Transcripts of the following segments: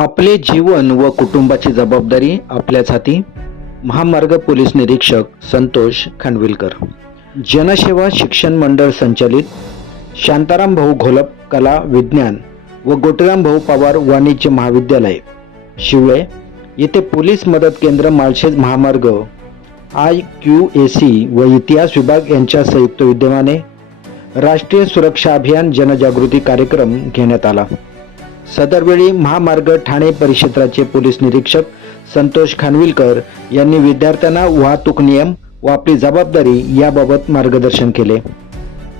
आपले जीवन व कुटुंबाची जबाबदारी आपल्याच हाती महामार्ग पोलीस निरीक्षक संतोष खानविलकर. जनसेवा शिक्षण मंडळ संचालित. शांताराम भाऊ घोलप कला विज्ञान व गोटराम भाऊ पवार वाणिज्य महाविद्यालय. शिवळे येथे पोलीस मदत केंद्र माळशेज महामार्ग. आय क्यू ए सी व इतिहास विभाग यांच्या संयुक्त विद्यमाने. राष्ट्रीय सुरक्षा अभियान जनजागृती कार्यक्रम घेण्यात आला. सदरवेळी महामार्ग ठाणे परिक्षेत्राचे पोलीस निरीक्षक संतोष खानविलकर यांनी विद्यार्थ्यांना वाहतूक नियम व आपली जबाबदारी याबाबत मार्गदर्शन केले.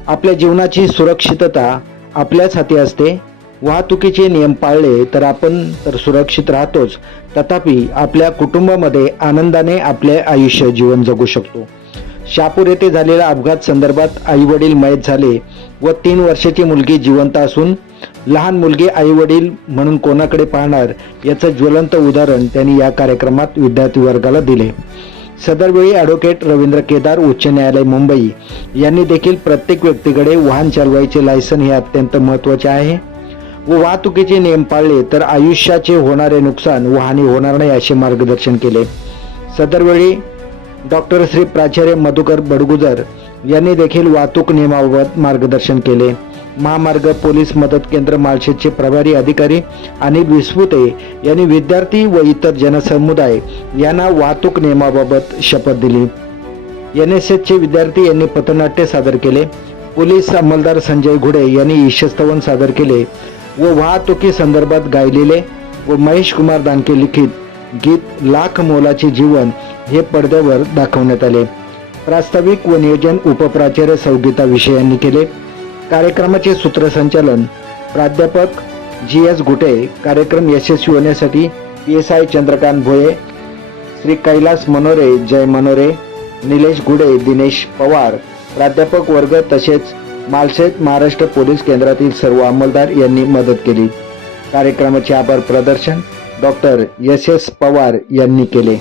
आपल्या जीवनाची सुरक्षितता आपल्याच हाती असते. वाहतुकीचे नियम पाळले तर आपण तर सुरक्षित राहतोच. तथापि आपल्या कुटुंबामध्ये आनंदाने आपले आयुष्य जीवन जगू शकतो. शापूर येथे झालेल्या अपघात संदर्भात आई वडील मयत झाले व तीन वर्षाची मुलगी जिवंत असून लहान मुलगी आई वडील म्हणून कोणाकडे पाहणार याचं ज्वलंत उदाहरण त्यांनी या कार्यक्रमात विद्यार्थी वर्गाला दिले. सदरवेळी ॲडव्होकेट रवींद्र केदार उच्च न्यायालय मुंबई. यांनी देखील प्रत्येक व्यक्तीकडे वाहन चालवायचे लायसन हे अत्यंत महत्त्वाचे आहे. व वाहतुकीचे नियम पाळले तर आयुष्याचे होणारे नुकसान व हानी होणार नाही असे मार्गदर्शन केले. सदरवेळी डॉक्टर श्री प्राचार्य मधुकर बडगुजर यांनी देखील वाहतूक नियमाबाबत मार्गदर्शन केले. महामार्ग पोलीस मदत केंद्र माळशेजचे प्रभारी अधिकारी अनिल विस्फुते यांनी विद्यार्थी व इतर जनसमुदाय यांना वाहतूक नियमाबाबत शपथ दिली. एन एस एसचे विद्यार्थी यांनी पथनाट्य सादर केले. पोलीस अंमलदार संजय घुडे यांनी ईशस्तवन सादर केले व वाहतुकी संदर्भात गायलेले व महेश कुमार दानके लिखित गीत लाख मोलाचे जीवन हे पडद्यावर दाखवण्यात आले. प्रास्ताविक व नियोजन उपप्राचार्य सौगीता विषय यांनी केले. कार्यक्रमाचे सूत्रसंचालन प्राध्यापक जी एस घुटे कार्यक्रम यशस्वी होण्यासाठी P S I Chandrakant Bhoye Shri Kailas Manore Jay Manore Nilesh Ghude Dinesh Pawar प्राध्यापक वर्ग तसेच मालशेत महाराष्ट्र पोलीस केंद्रातील सर्व अंमलदार यांनी मदत केली. कार्यक्रमाचे आभार प्रदर्शन डॉक्टर एस एस पवार यांनी केले.